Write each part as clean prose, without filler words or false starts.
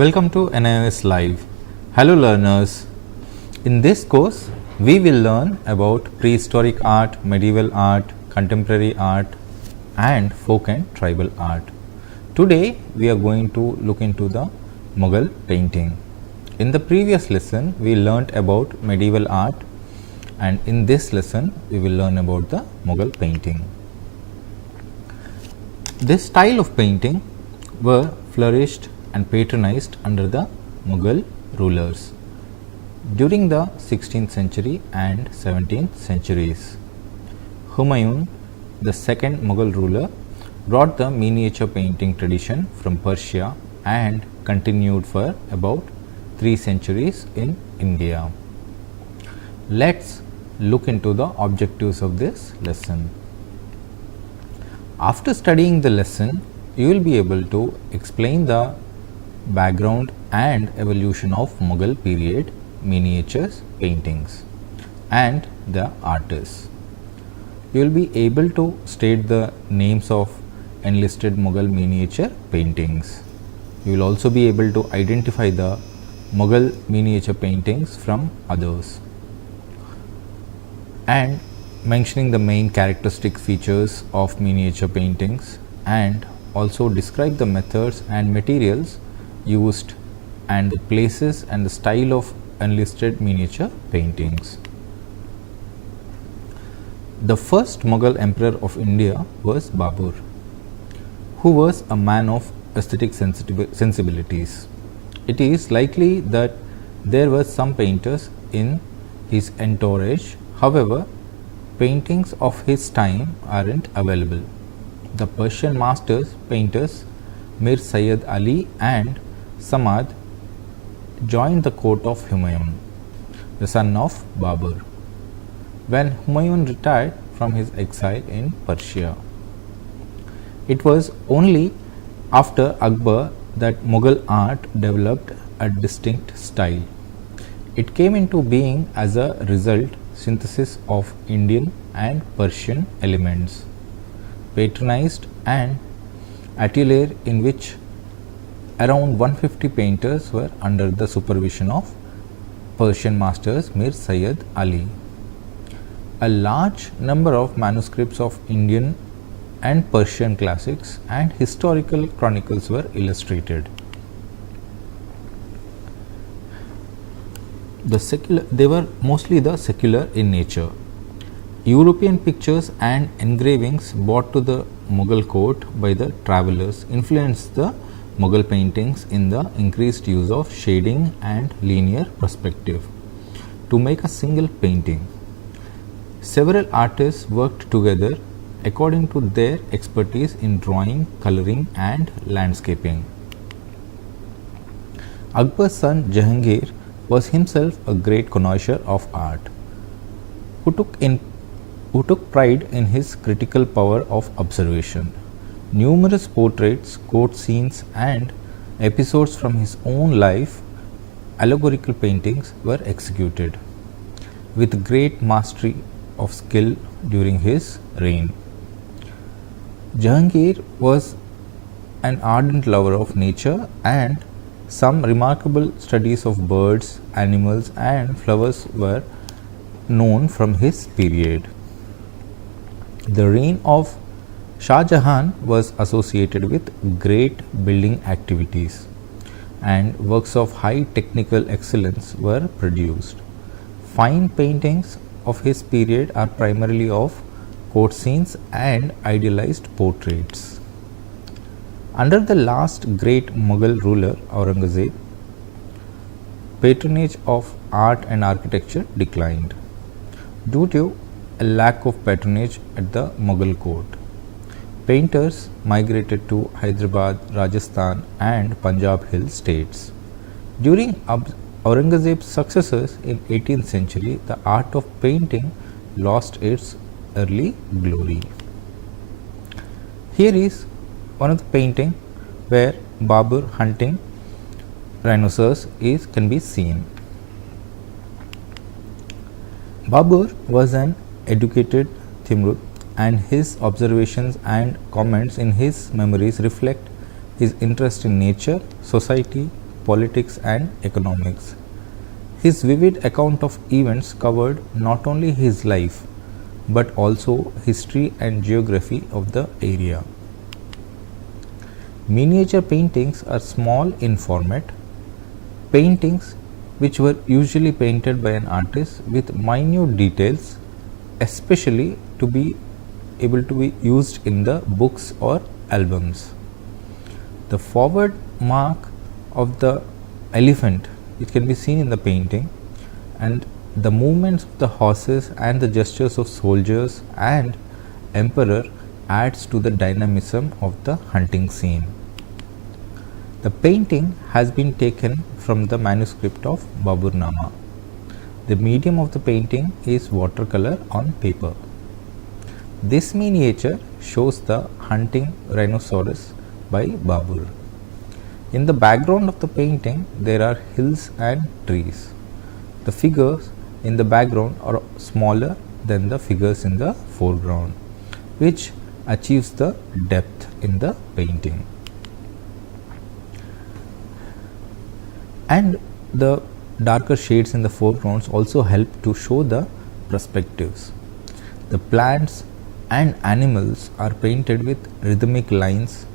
Welcome to NIOS Live. Hello learners. In this course, we will learn about prehistoric art, medieval art, contemporary art and folk and tribal art. Today, we are going to look into the Mughal painting. In the previous lesson, we learnt about medieval art and in this lesson, we will learn about the Mughal painting. This style of painting were flourished and patronized under the Mughal rulers during the 16th century and 17th centuries. Humayun, the second Mughal ruler, brought the miniature painting tradition from Persia and continued for about 3 centuries in India. Let's look into the objectives of this lesson. After studying the lesson, you will be able to explain the background and evolution of Mughal period miniatures paintings and the artists. You will be able to state the names of enlisted Mughal miniature paintings. You will also be able to identify the Mughal miniature paintings from others and mentioning the main characteristic features of miniature paintings and also describe the methods and materials used and the places and the style of enlisted miniature paintings. The first Mughal emperor of India was Babur, who was a man of aesthetic sensibilities. It is likely that there were some painters in his entourage, however, paintings of his time aren't available. The Persian masters painters Mir Sayyid Ali and Samad joined the court of Humayun, the son of Babur, when Humayun retired from his exile in Persia. It was only after Akbar that Mughal art developed a distinct style. It came into being as a result synthesis of Indian and Persian elements, patronized an atelier in which around 150 painters were under the supervision of Persian masters Mir Sayyid Ali. A large number of manuscripts of Indian and Persian classics and historical chronicles were illustrated. They were mostly the secular in nature. European pictures and engravings brought to the Mughal court by the travelers influenced the Mughal paintings in the increased use of shading and linear perspective to make a single painting. Several artists worked together according to their expertise in drawing, coloring and landscaping. Akbar's son Jahangir was himself a great connoisseur of art, who took pride in his critical power of observation. Numerous portraits, court scenes and episodes from his own life, allegorical paintings were executed with great mastery of skill during his reign. Jahangir was an ardent lover of nature and some remarkable studies of birds, animals and flowers were known from his period. The reign of Shah Jahan was associated with great building activities and works of high technical excellence were produced. Fine paintings of his period are primarily of court scenes and idealized portraits. Under the last great Mughal ruler Aurangzeb, patronage of art and architecture declined due to a lack of patronage at the Mughal court. Painters migrated to Hyderabad, Rajasthan and Punjab hill states. During Aurangzeb's successors in 18th century, the art of painting lost its early glory. Here is one of the painting where Babur hunting rhinoceros can be seen. Babur was an educated Timrud and his observations and comments in his memories reflect his interest in nature, society politics and economics. His vivid account of events covered not only his life but also history and geography of the area. Miniature paintings are small in format, paintings which were usually painted by an artist with minute details, especially to be able to be used in the books or albums. The forward mark of the elephant, which can be seen in the painting, and the movements of the horses and the gestures of soldiers and emperor adds to the dynamism of the hunting scene. The painting has been taken from the manuscript of Baburnama. The medium of the painting is watercolor on paper. This miniature shows the hunting rhinoceros by Babur. In the background of the painting, there are hills and trees. The figures in the background are smaller than the figures in the foreground, which achieves the depth in the painting. And the darker shades in the foregrounds also help to show the perspectives. The plants and animals are painted with rhythmic lines,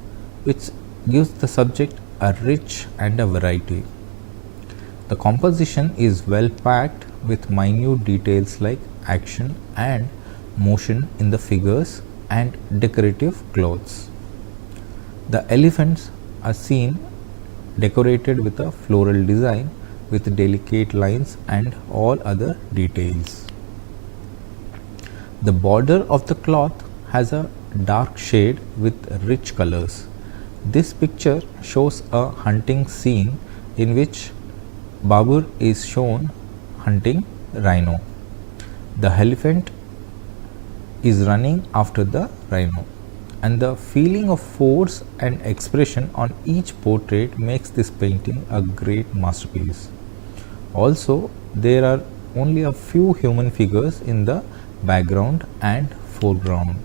which gives the subject a rich and a variety. The composition is well packed with minute details like action and motion in the figures and decorative clothes. The elephants are seen decorated with a floral design with delicate lines and all other details. The border of the cloth has a dark shade with rich colors. This picture shows a hunting scene in which Babur is shown hunting rhino. The elephant is running after the rhino, and the feeling of force and expression on each portrait makes this painting a great masterpiece. Also, there are only a few human figures in the background and foreground.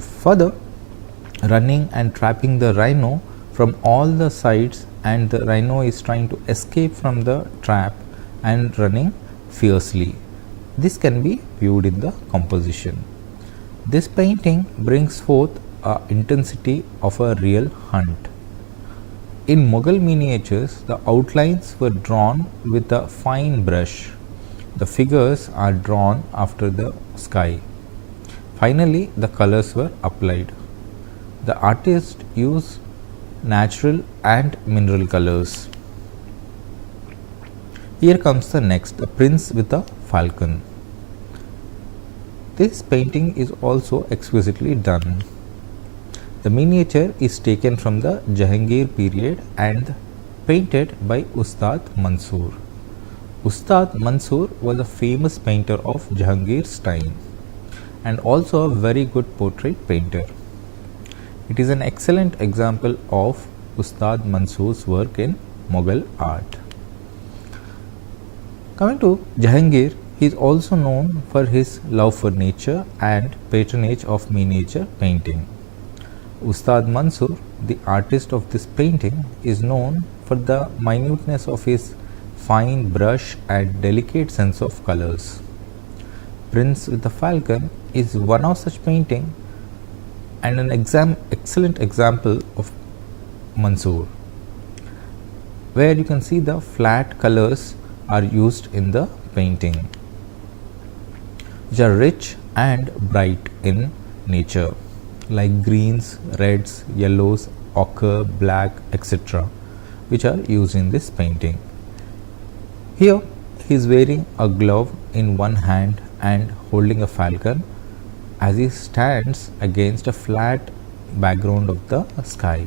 Further, running and trapping the rhino from all the sides, and the rhino is trying to escape from the trap and running fiercely. This can be viewed in the composition. This painting brings forth a intensity of a real hunt. In Mughal miniatures, the outlines were drawn with a fine brush. The figures are drawn after the sky. Finally, the colors were applied. The artist used natural and mineral colors. Here comes the next, the prince with a falcon. This painting is also exquisitely done. The miniature is taken from the Jahangir period and painted by Ustad Mansoor. Ustad Mansoor was a famous painter of Jahangir's time and also a very good portrait painter. It is an excellent example of Ustad Mansoor's work in Mughal art. Coming to Jahangir, he is also known for his love for nature and patronage of miniature painting. Ustad Mansoor, the artist of this painting, is known for the minuteness of his fine brush and delicate sense of colors. Prince with the Falcon is one of such painting and an excellent example of Mansoor, where you can see the flat colors are used in the painting, which are rich and bright in nature, like greens, reds, yellows, ochre, black, etc., which are used in this painting. Here he is wearing a glove in one hand and holding a falcon as he stands against a flat background of the sky.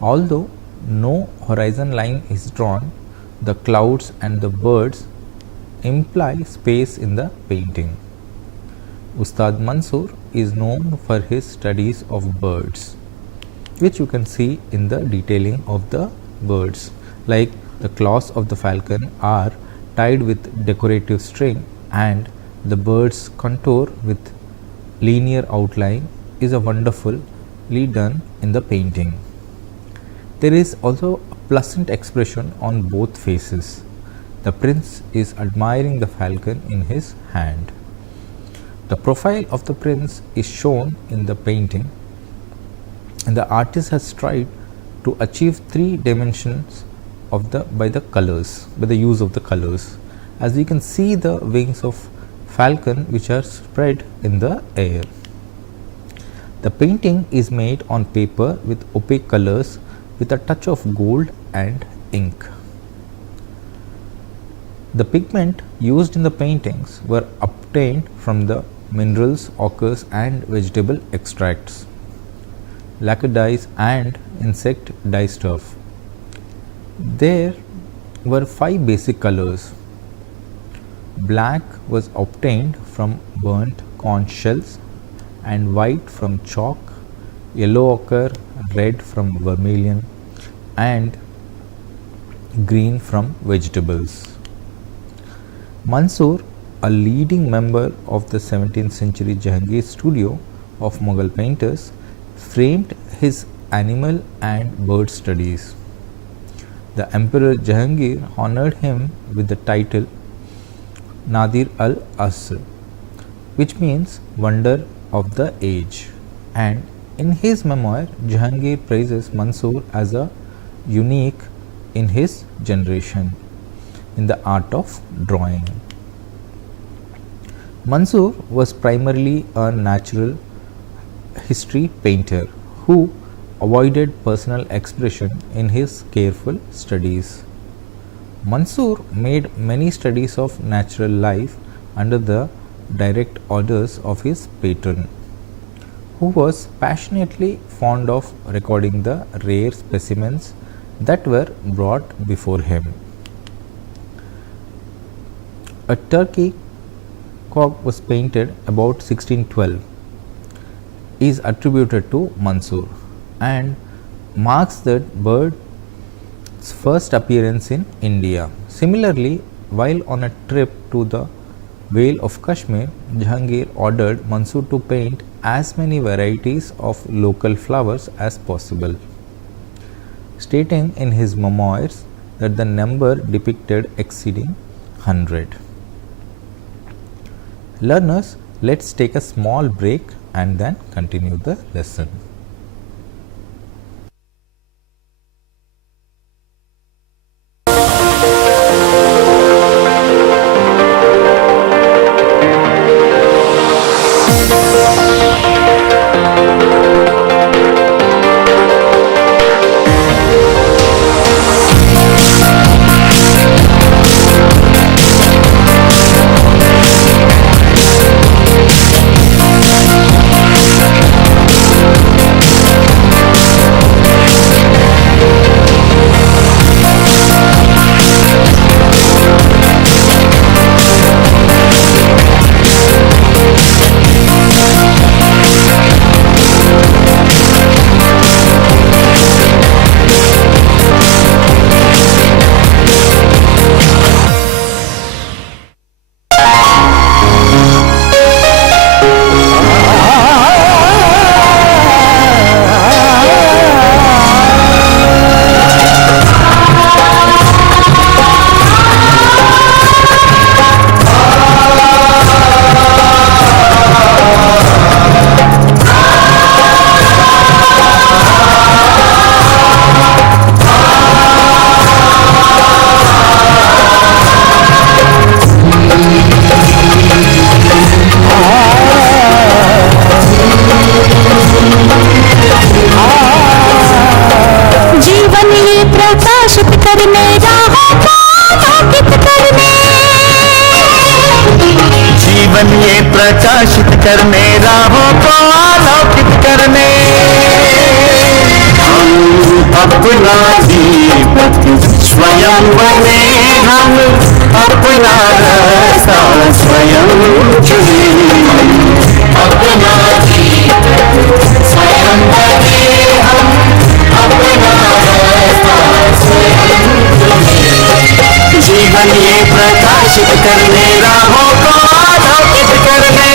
Although no horizon line is drawn, the clouds and the birds imply space in the painting. Ustad Mansoor is known for his studies of birds, which you can see in the detailing of the birds, like the claws of the falcon are tied with decorative string and the bird's contour with linear outline is a wonderfully done in the painting. There is also a pleasant expression on both faces. The prince is admiring the falcon in his hand. The profile of the prince is shown in the painting, and the artist has tried to achieve three dimensions of the by the use of the colors. As you can see the wings of falcon which are spread in the air. The painting is made on paper with opaque colors with a touch of gold and ink. The pigment used in the paintings were obtained from the minerals, ochres and vegetable extracts, lacquer dyes and insect dye stuff. There were 5 basic colors. Black was obtained from burnt conch shells, and white from chalk, yellow ochre, red from vermilion and green from vegetables. Mansoor, a leading member of the 17th century Jahangir studio of Mughal painters, framed his animal and bird studies. The Emperor Jahangir honored him with the title Nadir al-Asr, which means wonder of the age, and in his memoir Jahangir praises Mansoor as a unique in his generation in the art of drawing. Mansoor was primarily a natural history painter who avoided personal expression in his careful studies. Mansoor made many studies of natural life under the direct orders of his patron, who was passionately fond of recording the rare specimens that were brought before him. A turkey cock was painted about 1612, is attributed to Mansoor and marks that bird's first appearance in India. Similarly, while on a trip to the Vale of Kashmir, Jahangir ordered Mansoor to paint as many varieties of local flowers as possible, stating in his memoirs that the number depicted exceeding 100. Learners, let's take a small break and then continue the lesson. प्रकाशित करने राहों को आलोकित करने हम अपना दीपक स्वयं बने, हम अपना रास्ता स्वयं चुने, अपना दीपक स्वयं बने, हम अपना रास्ता स्वयं चुने। जीवन ये प्रकाशित करने राहों को आलोकित करने।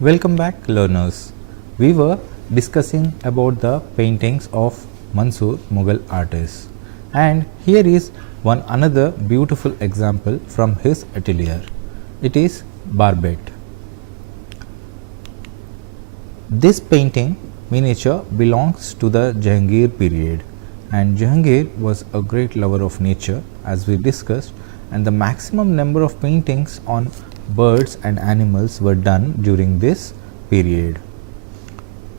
Welcome back, learners. We were discussing about the paintings of Mansoor Mughal artists, and here is one another beautiful example from his atelier. It is Barbet. This painting miniature belongs to the Jahangir period, and Jahangir was a great lover of nature, as we discussed, and the maximum number of paintings on birds and animals were done during this period.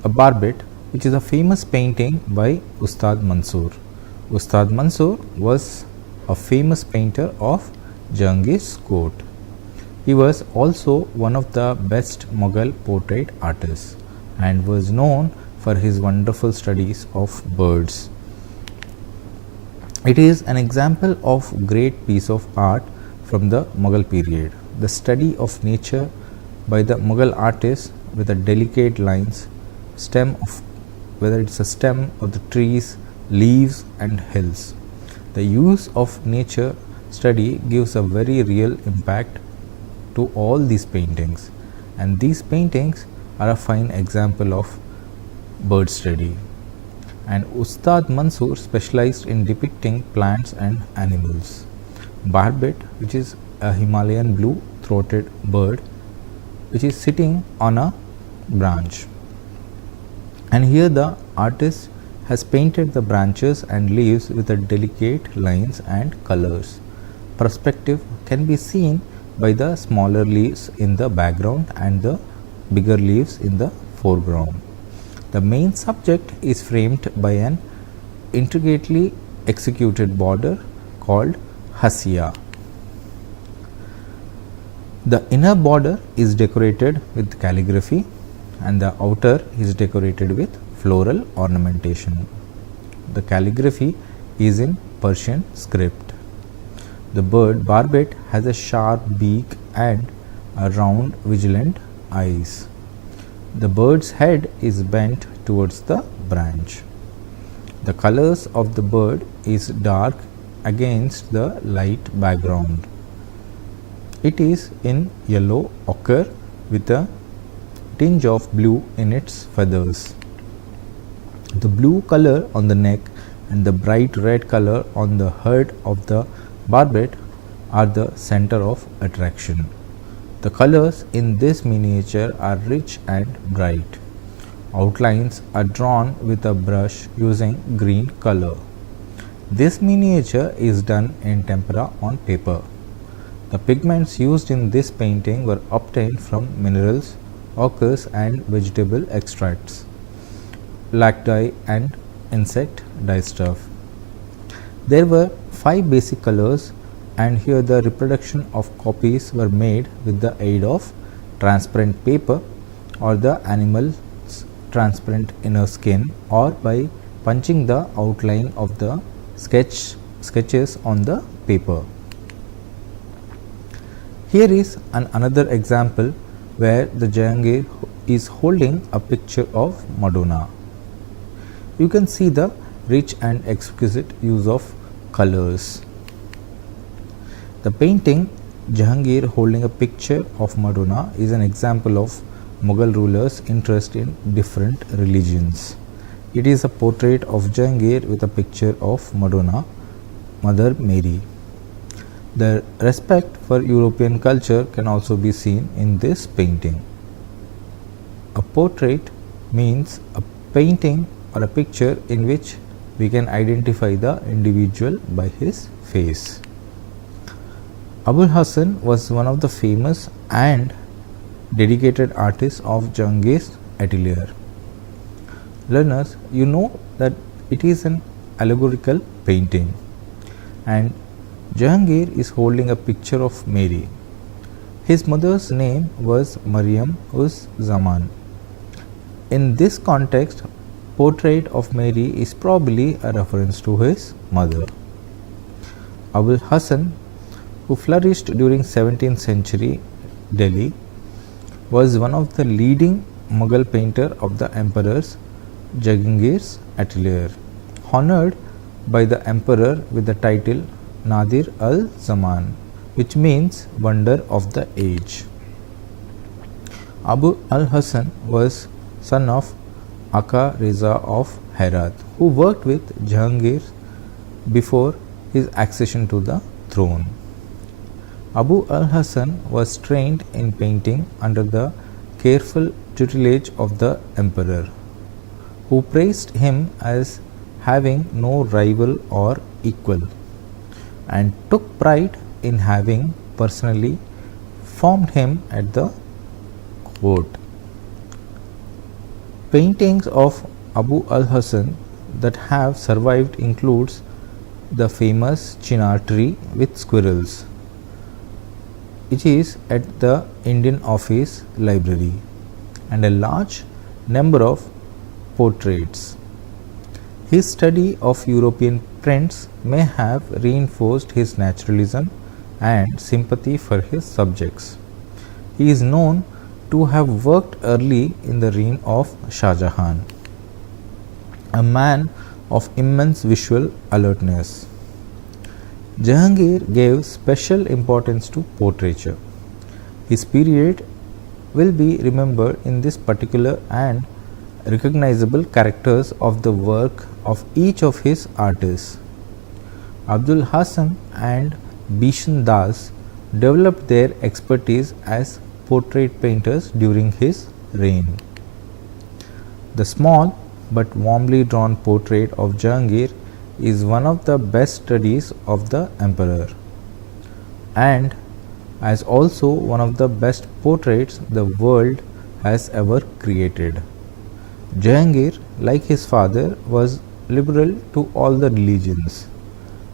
A Barbet, which is a famous painting by Ustad Mansoor. Ustad Mansoor was a famous painter of Jahangir's court. He was also one of the best Mughal portrait artists and was known for his wonderful studies of birds. It is an example of great piece of art from the Mughal period. The study of nature by the Mughal artists with the delicate lines, stem of whether it's a stem of the trees, leaves and hills. The use of nature study gives a very real impact to all these paintings, and these paintings are a fine example of bird study. And Ustad Mansoor specialized in depicting plants and animals. Barbet, which is a Himalayan blue throated bird which is sitting on a branch, and here the artist has painted the branches and leaves with the delicate lines and colors. Perspective can be seen by the smaller leaves in the background and the bigger leaves in the foreground. The main subject is framed by an intricately executed border called hassia. The inner border is decorated with calligraphy and the outer is decorated with floral ornamentation. The calligraphy is in Persian script. The bird Barbet has a sharp beak and a round vigilant eyes. The bird's head is bent towards the branch. The colors of the bird is dark against the light background. It is in yellow ochre with a tinge of blue in its feathers. The blue color on the neck and the bright red color on the head of the Barbet are the center of attraction. The colors in this miniature are rich and bright. Outlines are drawn with a brush using green color. This miniature is done in tempera on paper. The pigments used in this painting were obtained from minerals, ochres and vegetable extracts, black dye and insect dye stuff. There were 5 basic colors, and here the reproduction of copies were made with the aid of transparent paper or the animal's transparent inner skin, or by punching the outline of the sketches on the paper. Here is another example where the Jahangir is holding a picture of Madonna. You can see the rich and exquisite use of colors. The painting Jahangir holding a picture of Madonna is an example of Mughal rulers' interest in different religions. It is a portrait of Jahangir with a picture of Madonna, Mother Mary. The respect for European culture can also be seen in this painting. A portrait means a painting or a picture in which we can identify the individual by his face. Abul Hassan was one of the famous and dedicated artists of Jahangir's atelier. Learners, you know that it is an allegorical painting, and Jahangir is holding a picture of Mary. His mother's name was Maryam uz Zaman. In this context, portrait of Mary is probably a reference to his mother. Abul Hassan, who flourished during 17th century Delhi, was one of the leading Mughal painter of the emperor's Jahangir's atelier, honored by the emperor with the title Nadir al-Zaman, which means wonder of the age. Abu al-Hasan was son of Aka Reza of Herat, who worked with Jahangir before his accession to the throne. Abu al-Hasan was trained in painting under the careful tutelage of the emperor, who praised him as having no rival or equal, and took pride in having personally formed him at the court. Paintings of Abu al-Hasan that have survived includes the famous chinar tree with squirrels. It is at the Indian Office Library, and a large number of portraits. His study of European prints may have reinforced his naturalism and sympathy for his subjects. He is known to have worked early in the reign of Shah Jahan, a man of immense visual alertness. Jahangir gave special importance to portraiture. His period will be remembered in this particular and recognizable characters of the work of each of his artists. Abdul Hasan and Bishan Das developed their expertise as portrait painters during his reign. The small but warmly drawn portrait of Jahangir is one of the best studies of the emperor, and as also one of the best portraits the world has ever created. Jahangir, like his father, was liberal to all the religions.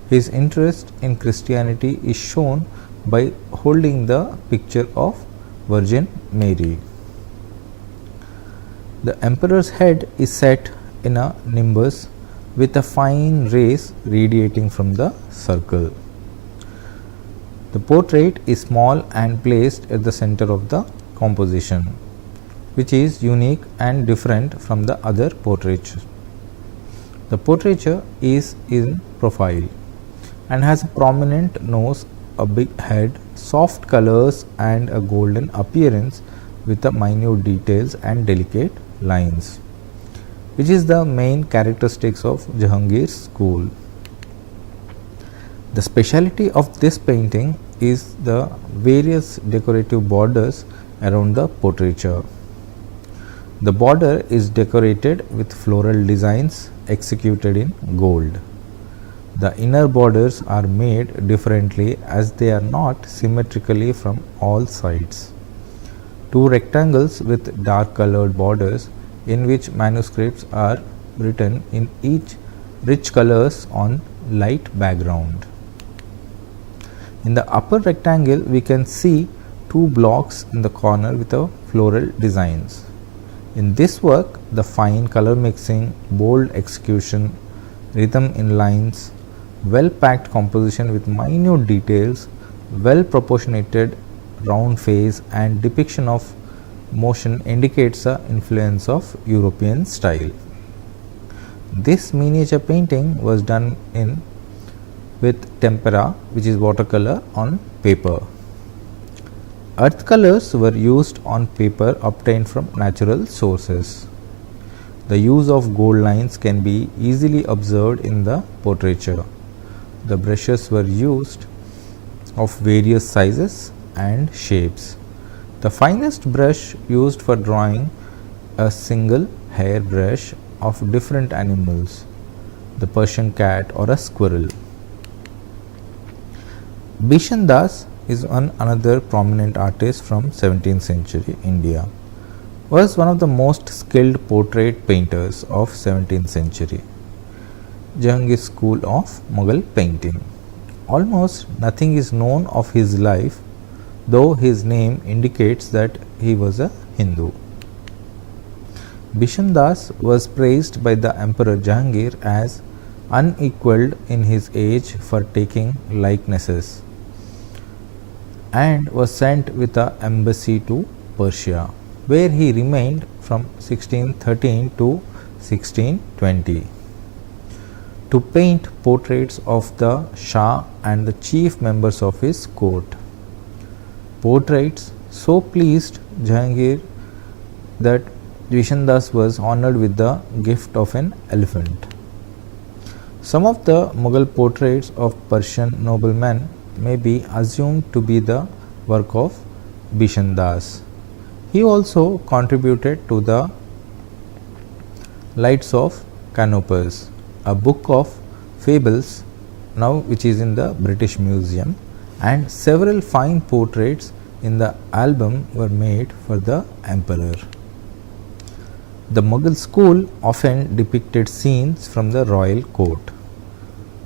His interest in Christianity is shown by holding the picture of Virgin Mary. The emperor's head is set in a nimbus with a fine rays radiating from the circle. The portrait is small and placed at the center of the composition, which is unique and different from the other portraitures. The portraiture is in profile and has a prominent nose, a big head, soft colors and a golden appearance with the minute details and delicate lines, which is the main characteristics of Jahangir's school. The speciality of this painting is the various decorative borders around the portraiture. The border is decorated with floral designs executed in gold. The inner borders are made differently as they are not symmetrically from all sides. Two rectangles with dark colored borders in which manuscripts are written in each rich colors on light background. In the upper rectangle, we can see two blocks in the corner with a floral designs. In this work, the fine color mixing, bold execution, rhythm in lines, well packed composition with minute details, well proportionated round face and depiction of motion indicates the influence of European style. This miniature painting was done in with tempera, which is watercolor, on paper. Earth colors were used on paper obtained from natural sources. The use of gold lines can be easily observed in the portraiture. The brushes were used of various sizes and shapes. The finest brush used for drawing a single hair brush of different animals, the Persian cat or a squirrel. Bishan Das is another prominent artist from 17th century India. Was one of the most skilled portrait painters of 17th century. Jahangir's school of Mughal painting. Almost nothing is known of his life, though his name indicates that he was a Hindu. Bishan Das was praised by the Emperor Jahangir as unequalled in his age for taking likenesses, and was sent with an embassy to Persia, where he remained from 1613 to 1620 to paint portraits of the Shah and the chief members of his court. Portraits so pleased Jahangir that Vishandas was honored with the gift of an elephant. Some of the Mughal portraits of Persian noblemen may be assumed to be the work of Bishandas. He also contributed to the Lights of Canopus, a book of fables now which is in the British Museum, and several fine portraits in the album were made for the emperor. The Mughal school often depicted scenes from the royal court,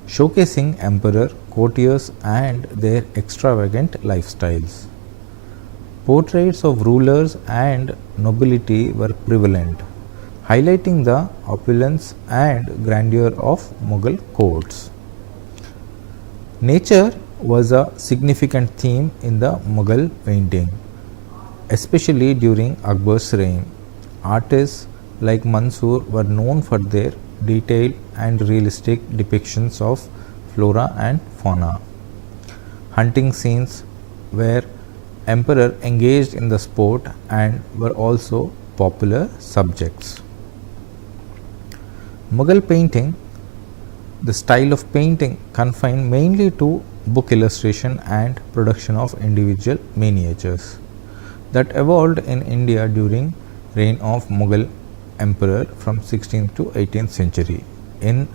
showcasing emperor, courtiers and their extravagant lifestyles. Portraits of rulers and nobility were prevalent, highlighting the opulence and grandeur of Mughal courts. Nature was a significant theme in the Mughal painting, especially during Akbar's reign. Artists like Mansoor were known for their detailed and realistic depictions of flora and fauna. Hunting scenes where emperor engaged in the sport and were also popular subjects. Mughal painting, the style of painting confined mainly to book illustration and production of individual miniatures, that evolved in India during reign of Mughal emperor from 16th to 18th century. In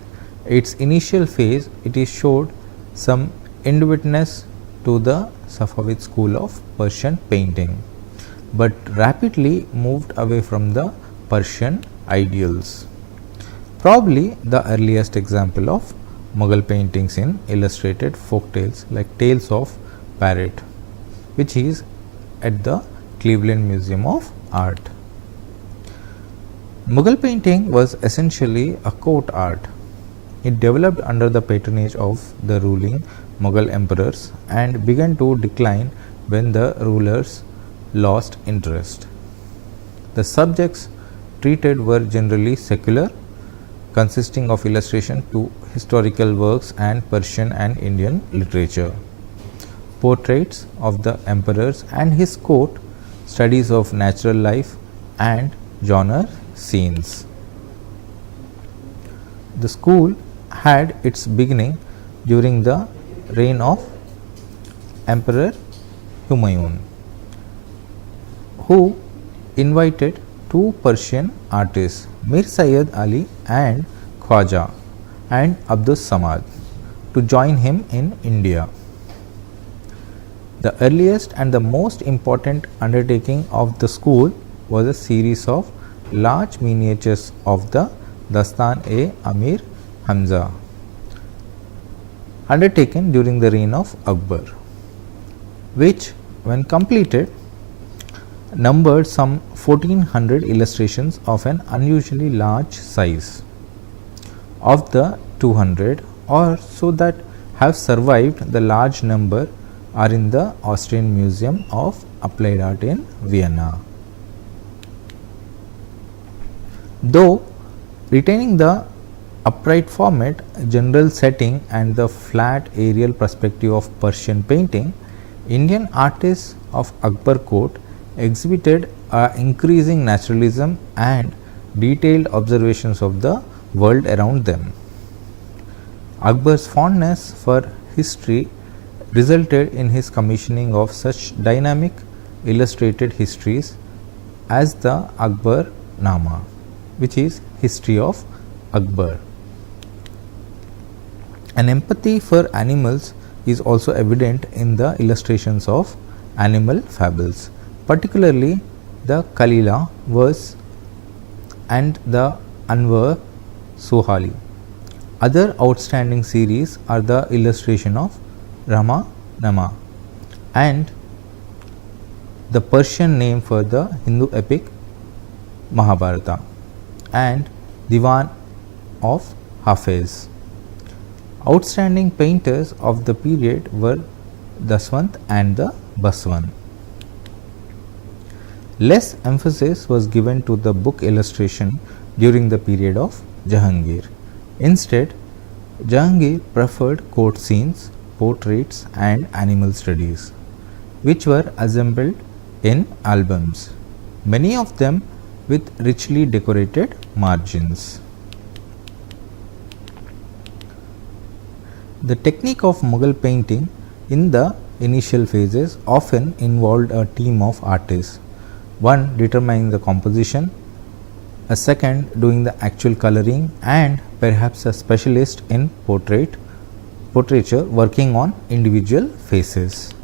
its initial phase, it is showed some indebtedness to the Safavid school of Persian painting, but rapidly moved away from the Persian ideals. Probably the earliest example of Mughal paintings in illustrated folk tales like Tales of Parrot, which is at the Cleveland Museum of Art. Mughal painting was essentially a court art. It developed under the patronage of the ruling Mughal emperors and began to decline when the rulers lost interest. The subjects treated were generally secular, consisting of illustration to historical works and Persian and Indian literature, portraits of the emperors and his court, studies of natural life and genre scenes. The school had its beginning during the reign of Emperor Humayun, who invited two Persian artists, Mir Sayyid Ali and Khwaja and Abdus Samad, to join him in India. The earliest and the most important undertaking of the school was a series of large miniatures of the Dastan-e-Amir Hamza, undertaken during the reign of Akbar, which, when completed, numbered some 1400 illustrations of an unusually large size. Of the 200 or so that have survived, the large number are in the Austrian Museum of Applied Art in Vienna. Though retaining the upright format, general setting and the flat aerial perspective of Persian painting, Indian artists of Akbar court exhibited increasing naturalism and detailed observations of the world around them. Akbar's fondness for history resulted in his commissioning of such dynamic illustrated histories as the Akbar Nama, which is History of Akbar. An empathy for animals is also evident in the illustrations of animal fables, particularly the Kalila verse and the Anwar Sohali. Other outstanding series are the illustration of Rama Nama and the Persian name for the Hindu epic Mahabharata and Diwan of Hafiz. Outstanding painters of the period were Daswant and the Baswan. Less emphasis was given to the book illustration during the period of Jahangir. Instead, Jahangir preferred court scenes, portraits and animal studies, which were assembled in albums. Many of them with richly decorated margins. The technique of Mughal painting in the initial phases often involved a team of artists, one determining the composition, a second doing the actual coloring, and perhaps a specialist in portraiture working on individual faces.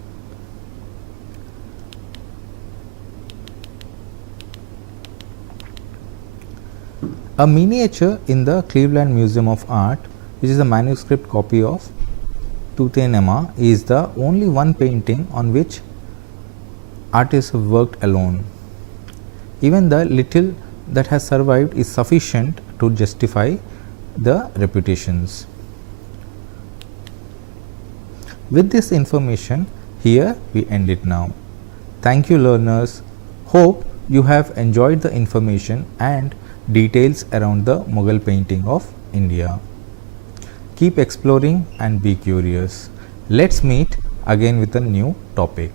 A miniature in the Cleveland Museum of Art, which is a manuscript copy of Tutankhamun, is the only one painting on which artists have worked alone. Even the little that has survived is sufficient to justify the reputations. With this information, here we end it now. Thank you, learners. Hope you have enjoyed the information and details around the Mughal painting of India. Keep exploring and be curious. Let's meet again with a new topic.